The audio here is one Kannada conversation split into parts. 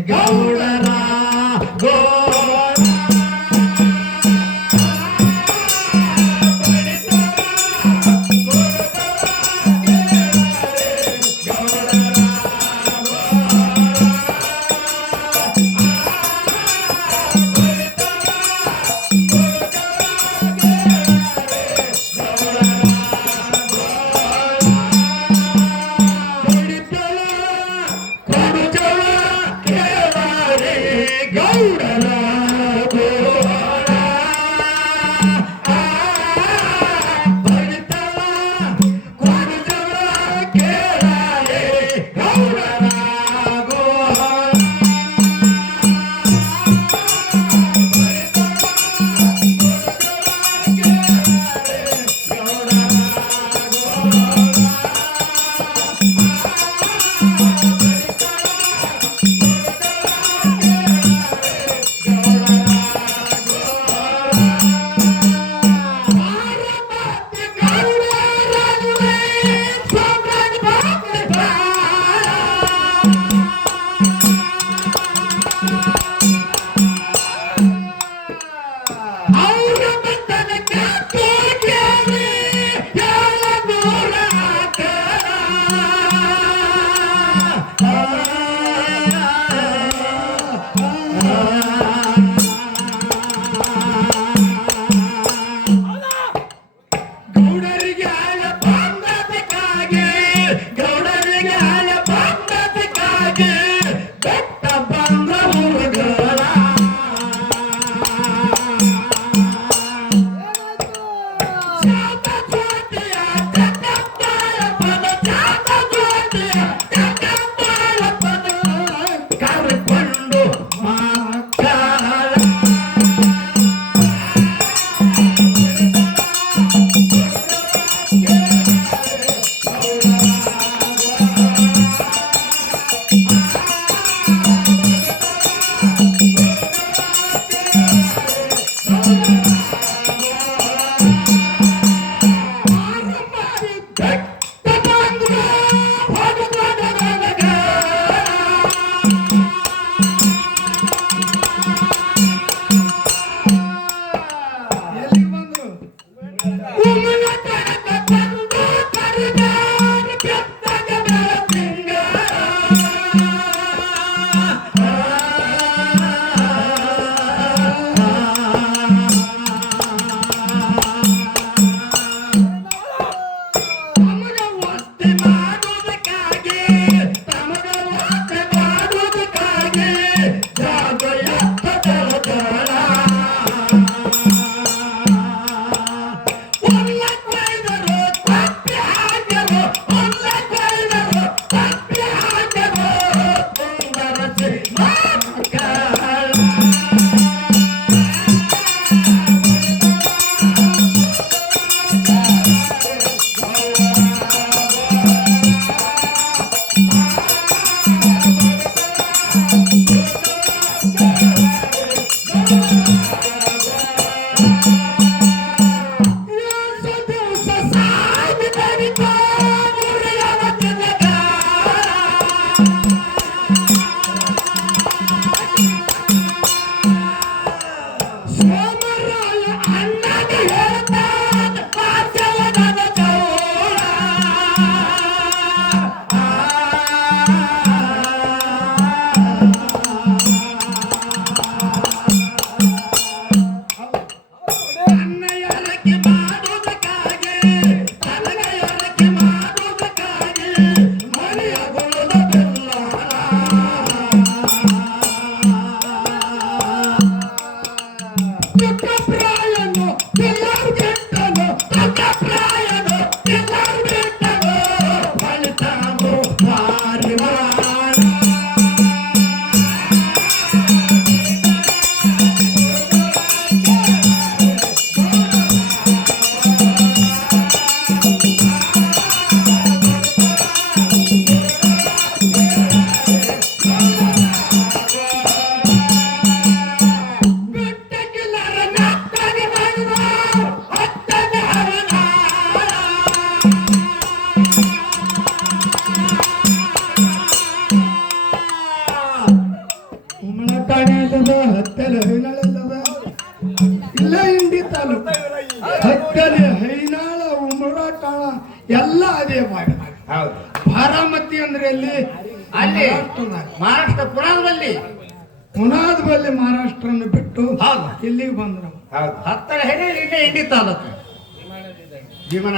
ಗೌಡರ ಗೋಳ ಬಾಣೆಲ್ಲದ ಹತ್ತಲೆ ಹೈನಾಳಲ್ಲದ ಇಲ್ಲ ಇಂಡಿ ತಾಲೂಕು ಹತ್ತಲೆ ಹೈನಾಳ ಉಮರಾಟಾಳ ಎಲ್ಲ ಅದೇ ಭಾಗ. ಹೌದು. ಬಾರಾಮತಿ ಅಂದ್ರೆ ಎಲ್ಲಿ? ಅಲ್ಲಿ ಮಹಾರಾಷ್ಟ್ರ ಪುನಾದ ಬಲ್ಲಿ ಮಹಾರಾಷ್ಟ್ರನ್ನು ಬಿಟ್ಟು ಹೌದು ಇಲ್ಲಿಗೆ ಬಂದ್ರು. ಹೌದು. ಹತ್ತರ ಹೆಡೆ ಇಲ್ಲೇ ಇಂಡಿ ತಾಲೂಕು ಜೀವನ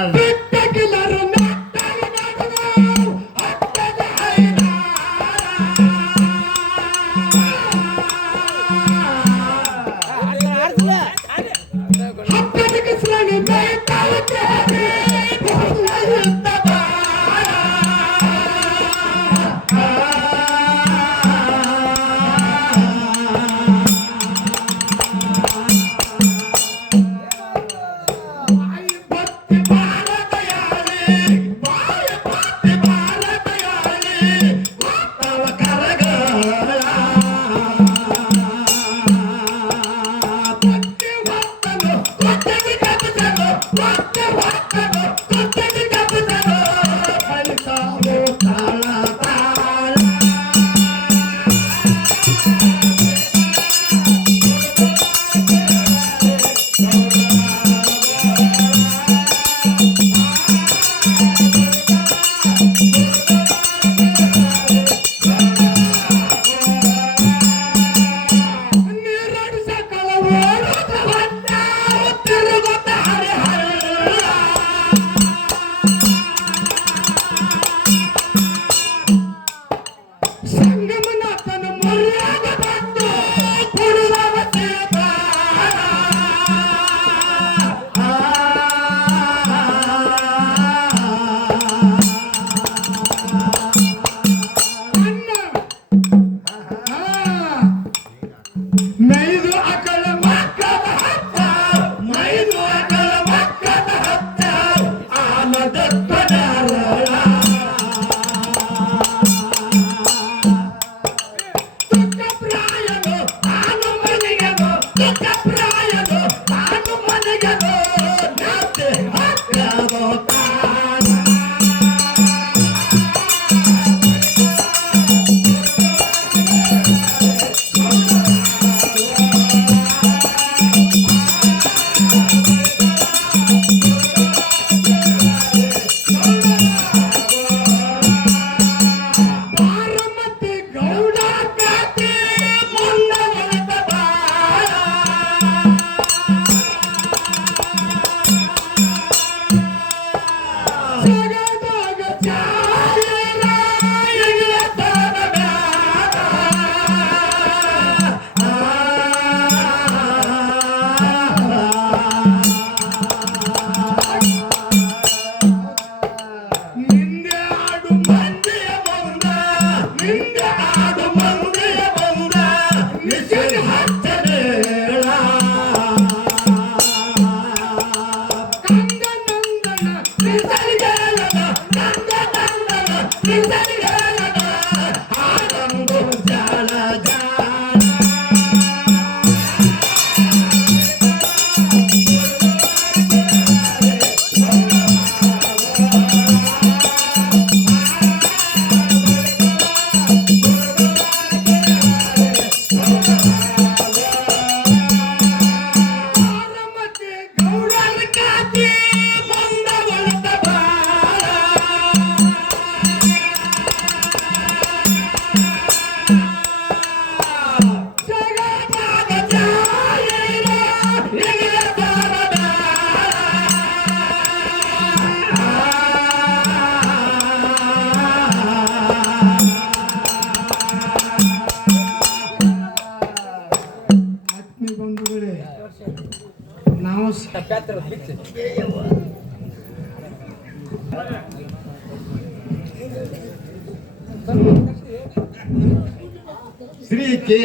ಶ್ರೀ ಕೆ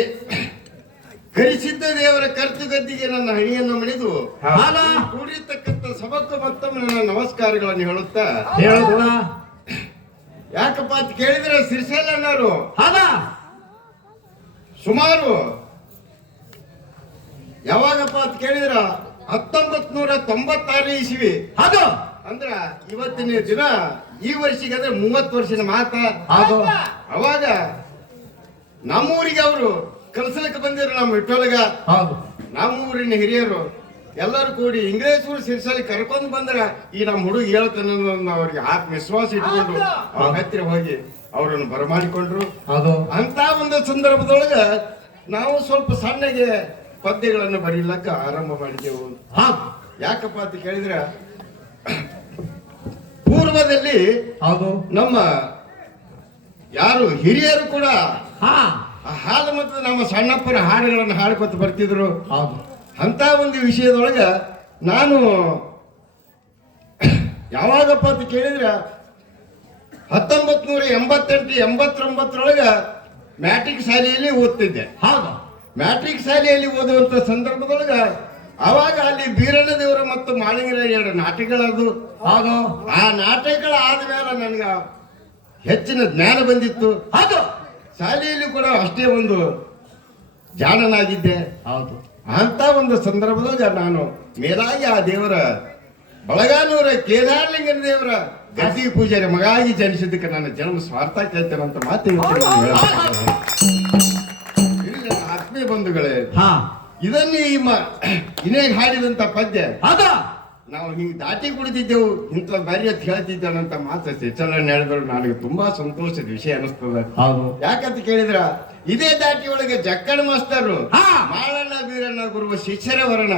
ಕರಿಸಿದ್ದ ದೇವರ ಕರ್ತುಗದ್ದಿಗೆ ನನ್ನ ಹಣಿಯನ್ನು ಮಣಿದು ಕೂಡಿರ್ತಕ್ಕಂಥ ಸಭಕ್ಕೆ ಮತ್ತೊಮ್ಮೆ ನನ್ನ ನಮಸ್ಕಾರಗಳನ್ನು ಹೇಳುತ್ತಾ ಯಾಕಪ್ಪ ಅಂತ ಕೇಳಿದ್ರೆ ಸಿರಿಸೇಲಣ್ಣವರು ಸುಮಾರು ಯಾವಾಗಪ್ಪ ಅಂತ ಕೇಳಿದ್ರ 1996 ಇಸ್ವಿ ಅದು ಅಂದ್ರ ಇವತ್ತಿನ ದಿನ ಈ ವರ್ಷಿಗೆ ಅಂದ್ರೆ 30 ವರ್ಷದ ಮಾತ. ಅವಾಗ ನಮ್ಮೂರಿಗೆ ಅವರು ಕಲ್ಸಲಕ್ಕೆ ಬಂದಿರು ನಮ್ಮ ಇಟ್ಟೊಳಗ ಹೌದು ನಮ್ಮ ಊರಿನ ಹಿರಿಯರು ಎಲ್ಲರೂ ಕೂಡಿ ಇಂಗ್ಲೇಶ್ವರ ಸಿರ್ಸಲ್ಲಿ ಕರ್ಕೊಂಡ್ ಬಂದ್ರ ಈ ನಮ್ಮ ಹುಡುಗ ಹೇಳ್ತಾನ ಅವ್ರಿಗೆ ಆತ್ಮವಿಶ್ವಾಸ ಇಟ್ಕೊಂಡು ಅವ್ರ ಹತ್ತಿರ ಹೋಗಿ ಅವರನ್ನು ಬರಮಾಡಿಕೊಂಡ್ರು. ಹೌದು ಅಂತ ಒಂದು ಸಂದರ್ಭದೊಳಗ ನಾವು ಸ್ವಲ್ಪ ಸಣ್ಣಗೆ ಪದ್ಯಗಳನ್ನು ಬರೀಲಕ್ಕ ಆರಂಭ ಮಾಡಿದೆವು. ಹೌದು ಯಾಕಪ್ಪ ಅಂತ ಕೇಳಿದ್ರ ಪೂರ್ವದಲ್ಲಿ ಹೌದು ನಮ್ಮ ಯಾರು ಹಿರಿಯರು ಕೂಡ ಹಾ ಆ ಹಾಲು ಮತ್ತು ನಮ್ಮ ಸಣ್ಣಪ್ಪರ ಹಾಡುಗಳನ್ನು ಹಾಡ್ಕೊತ ಬರ್ತಿದ್ರು. ಹೌದು ಅಂತ ಒಂದು ವಿಷಯದೊಳಗ ನಾನು ಯಾವಾಗಪ್ಪ ಅಂತ ಕೇಳಿದ್ರ 1988-89 ಮ್ಯಾಟ್ರಿಕ್ ಶಾಲೆಯಲ್ಲಿ ಓದ್ತಿದ್ದೆ. ಹೌದು ಮ್ಯಾಟ್ರಿಕ್ ಶಾಲೆಯಲ್ಲಿ ಓದುವಂತ ಸಂದರ್ಭದೊಳಗ ಅವಾಗ ಅಲ್ಲಿ ಬೀರಣ್ಣ ದೇವರ ಮತ್ತು ಮಾಳಿಂಗರಾಯರ ನಾಟಕಗಳದು. ಹೌದು ಆ ನಾಟಕಗಳ ಆದ್ಮೇಲೆ ನನಗೆ ಹೆಚ್ಚಿನ ಜ್ಞಾನ ಬಂದಿತ್ತು. ಹೌದು ಶಾಲೆಯಲ್ಲಿ ಕೂಡ ಅಷ್ಟೇ ಒಂದು ಜಾಣನಾಗಿದ್ದೆ. ಹೌದು ಅಂತ ಒಂದು ಸಂದರ್ಭದಾಗ ನಾನು ಮೇಲಾಗಿ ಆ ದೇವರ ಬಳಗಾನೂರ ಕೇದಾರಲಿಂಗನ ದೇವರ ಗದ್ದಿ ಪೂಜಾರಿ ಮಗಾಗಿ ಜನಿಸಿದ್ದಕ್ಕೆ ನನ್ನ ಜನ್ಮ ಸ್ವಾರ್ಥ ಕೇಳ್ತೇನೆ ಅಂತ ಮಾತು ಆತ್ಮೀಯ ಬಂಧುಗಳೇ, ಹಾ ಇದನ್ನು ಇನೇಗ ಹಾಡಿದಂತ ಪದ್ಯ ಹೌದು ನಾವು ಹಿಂಗ್ ದಾಟಿ ಕುಡಿದಿದ್ದೆವು ಇಂಥ ಬಾರಿ ಅಂತ ಹೇಳ್ತಿದ್ದಾನಂತ ಮಾತು ಹೆಚ್ಚಳ ನಡೆದ್ರು ನನಗೆ ತುಂಬಾ ಸಂತೋಷದ ವಿಷಯ ಅನಿಸ್ತದ. ಹೌದು ಯಾಕಂತ ಕೇಳಿದ್ರ ಇದೇ ದಾಟಿ ಒಳಗೆ ಜಕ್ಕಣ ಮಾಸ್ತರು ಹಾ. ಮಾಳಣ್ಣ ಬೀರಣ್ಣ ಗುರುವ ಶಿಷ್ಯರ ವರ್ಣ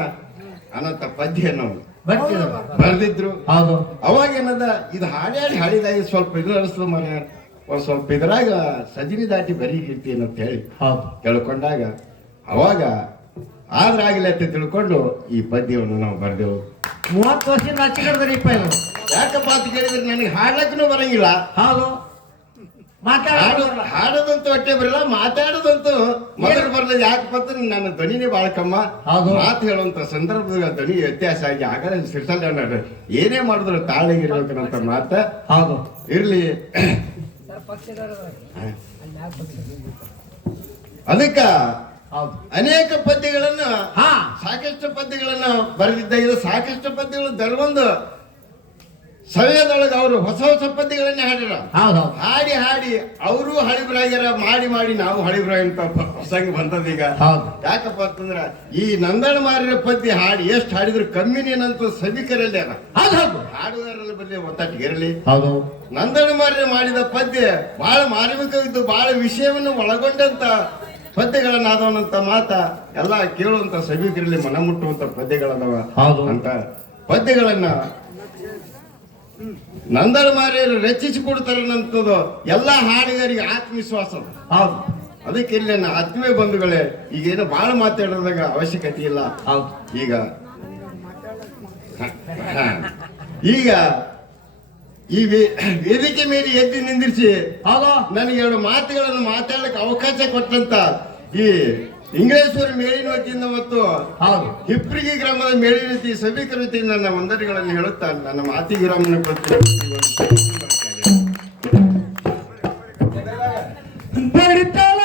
ಅನ್ನಂತ ಪದ್ಯ ನಾವು ಬರ್ತೀರ ಬರೆದಿದ್ರು. ಹೌದು ಅವಾಗ ಏನದ ಇದು ಹಾಡ್ಯಾಡಿ ಹಾಡಿದಾಗ ಸ್ವಲ್ಪ ಇದು ಅನಿಸ್ತದ ಮನೆ ಒಂದ್ ಸ್ವಲ್ಪ ಇದ್ರಾಗ ಸಜಿನಿ ದಾಟಿ ಬರೀಗಿರ್ತೀನಿ ಅಂತ ಹೇಳಿ ಹೌದು ಕೇಳ್ಕೊಂಡಾಗ ಅವಾಗ ಆದ್ರಾಗಿಲ್ಲ ಅಂತ ತಿಳ್ಕೊಂಡು ಈ ಪದ್ಯವನ್ನು ನಾವು ಬರೆದೆವು. 30 ವರ್ಷದಿಂದ ಹಚ್ಚಿಡ್ದ್ರಿಪ್ಪ ಇದು. ಯಾಕಪ್ಪ ಅಂತ ಕೇಳಿದ್ರೆ ನನಗೆ ಹಾಡ್ಲಕ್ಕೂ ಬರಂಗಿಲ್ಲ. ಹೌದು ಹಾಡೋದಂತೂ ಹೊಟ್ಟೆ ಬರಲ್ಲ, ಮಾತಾಡೋದಂತೂ ಮೊದಲು ಬರಲ್ಲ. ಯಾಕಪ್ಪ ಅಂದ್ರೆ ನನ್ನ ಧ್ವನಿನೇ ಬಾಳ ಕಮ್ಮ. ಹೌದು. ಮಾತು ಹೇಳುವಂತ ಸಂದರ್ಭದಾಗ ಧ್ವನಿ ವ್ಯತ್ಯಾಸ ಆಗಿ ಆಗಲೇ ಸಿರ್ಸಲ್ಲ ಏನೇ ಮಾಡಿದ್ರು ತಾಳಿಗಿರ್ಬೇಕಂತ ಮಾತ. ಹೌದು ಇರ್ಲಿ ಅದಕ್ಕ ಹೌದು ಅನೇಕ ಪದ್ಯಗಳನ್ನು ಹಾ ಸಾಕಷ್ಟು ಪದ್ಯಗಳನ್ನು ಬರೆದಿದ್ದ. ಇದು ಸಾಕಷ್ಟು ಪದ್ಯಗಳು ದರ್ವೊಂದು ಸಮಯದೊಳಗೆ ಅವರು ಹೊಸ ಹೊಸ ಪದ್ಯಗಳನ್ನೇ ಹಾಡ್ಯಾರ. ಹೌದು ಹಾಡಿ ಹಾಡಿ ಅವರು ಹಳಿಬ್ರಾಗ್ಯಾರ, ಮಾಡಿ ಮಾಡಿ ನಾವು ಹಳಿಬ್ರಾಗ ಅಂತ ಪ್ರಸಂಗ ಬಂದದ ಈಗ. ಹೌದು ಯಾಕಪ್ಪ ಅಂತಂದ್ರ ಈ ನಂದಣ ಮಾರಿನ ಪದ್ಯ ಹಾಡಿ ಎಷ್ಟು ಹಾಡಿದ್ರು ಕಮ್ಮಿನೇನಂತ ಸಭಿಕರಲ್ಲಿ ಅಲ್ಲ, ಹೌದು ಹೌದು ಹಾಡುಗಾರರಲ್ಲಿ ಬರಲಿ ಒತ್ತಾಟಿಗೆ ಇರಲಿ. ಹೌದು ನಂದಣ ಮಾರಿನ ಮಾಡಿದ ಪದ್ಯ ಬಹಳ ಮಾರ್ಮಿಕವಿದ್ದು ಬಹಳ ವಿಷಯವನ್ನು ಒಳಗೊಂಡಂತ ಪದ್ಯಗಳನ್ನಾದವನಂತ ಮಾತ ಎಲ್ಲ ಕೇಳುವಂತ ಸಭಿಕರಲ್ಲಿ ಮನ ಮುಟ್ಟುವಂತ ಪದ್ಯಗಳನ್ನವ. ಹೌದು. ಅಂತ ಪದ್ಯಗಳನ್ನ ನಂದಣ ಮಾರಿಯರು ರಚಿಸಿಕೊಡ್ತಾರನ್ನಂಥದ್ದು ಎಲ್ಲ ಹಾಡುಗಾರಿಗೆ ಆತ್ಮವಿಶ್ವಾಸ. ಹೌದು ಅದಕ್ಕೆ ಇಲ್ಲಿ ನನ್ನ ಆತ್ಮೀಯ ಬಂಧುಗಳೇ, ಈಗೇನು ಬಹಳ ಮಾತಾಡೋದಾಗ ಅವಶ್ಯಕತೆ ಇಲ್ಲ. ಹೌದು ಈಗ ಈಗ ಈ ವೇದಿಕೆ ಮೇಲೆ ಎದ್ದು ನಿಂದಿರಿಸಿ ಹೌದು ನನಗೆ 2 ಮಾತುಗಳನ್ನು ಮಾತಾಡಲಿಕ್ಕೆ ಅವಕಾಶ ಕೊಟ್ಟಂತ ಈ ಇಂಗ್ಲೇಶ್ವರ ಮೇಲಿನ ವತಿಯಿಂದ ಮತ್ತು ಹೌದು ಹಿಪ್ರಿಗಿ ಗ್ರಾಮದ ಮೇಲಿನ ವತಿ ಸಭಿಕರ ವತಿಯಿಂದ ನನ್ನ ವಂದನೆಗಳನ್ನು ಹೇಳುತ್ತಾ ನನ್ನ ಮಾತಿ ಗ್ರಾಮನ ಬಡಿತಳ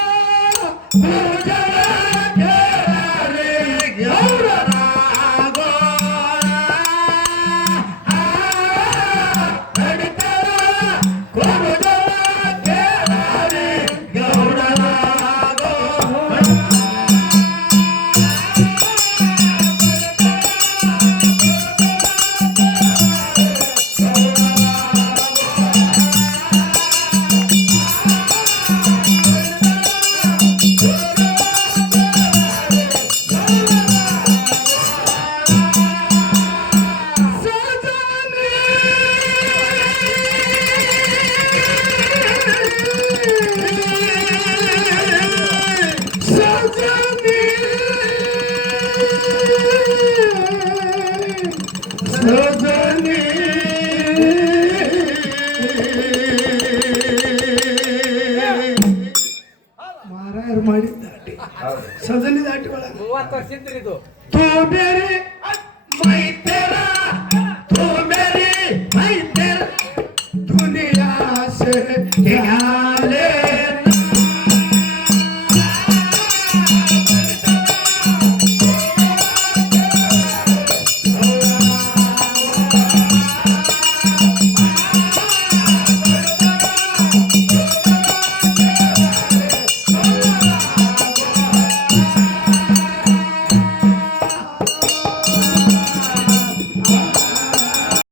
ಮಾರಾಯರು ಮಾಡಿದ ದಾಟಿ ಸದನಿ ದಾಟಿ ಒಳಗೆ 30 ವರ್ಷ ಇದು. ತೂ ಮೇರೆ ಮೈ ತೆರಾ, ತೂ ಮೇರೆ ಮೈ ತೆರಾ, ದುನಿಯಾ ಸೆ